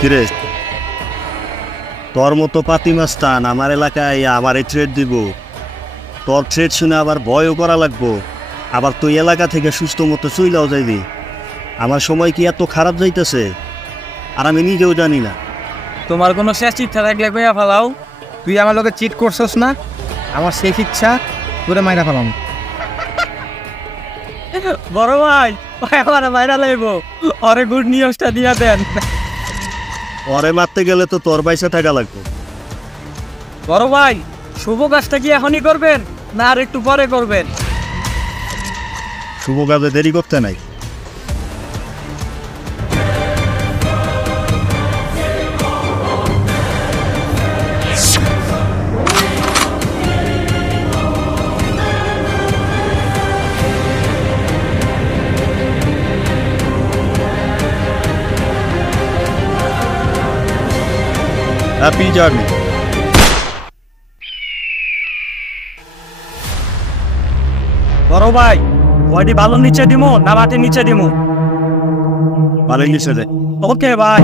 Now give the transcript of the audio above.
কিরে, তোর মতো পাতি মাস্তান আমার এলাকায় আমারে ট্রেড দিব? তোর ট্রেড শুনে আবার ভয়ও করা লাগবো, আবার তুই এলাকা থেকে সুস্থ মতো চইলাও যাইবি? আমার সময় কি এত খারাপ যাইতেছে? আর আমি নিজেও জানি না। তোমার কোনো শেষ ইচ্ছা থাকলে কইয়া ফেলাও। তুই আমার লোকে চিট করছস না? আমার শেষ ইচ্ছা তোরে মাইরা ফেলাম। বড় ভাই, আমার মাইরা লাইব, ওরে গুড নিউজটা দিয়া দেন। পরে মারতে গেলে তো তোর পয়সা টাকা লাগবে। বড় ভাই, শুভ কাজটা কি এখনই করবেন না আর একটু পরে করবেন? শুভ কাজে দেরি করতে নাই। Happy journey. বড় ভাই, বডি ভালো নিচে দিমু না মাটির নিচে দিমু? ভালো নিচে যায়। ওকে ভাই।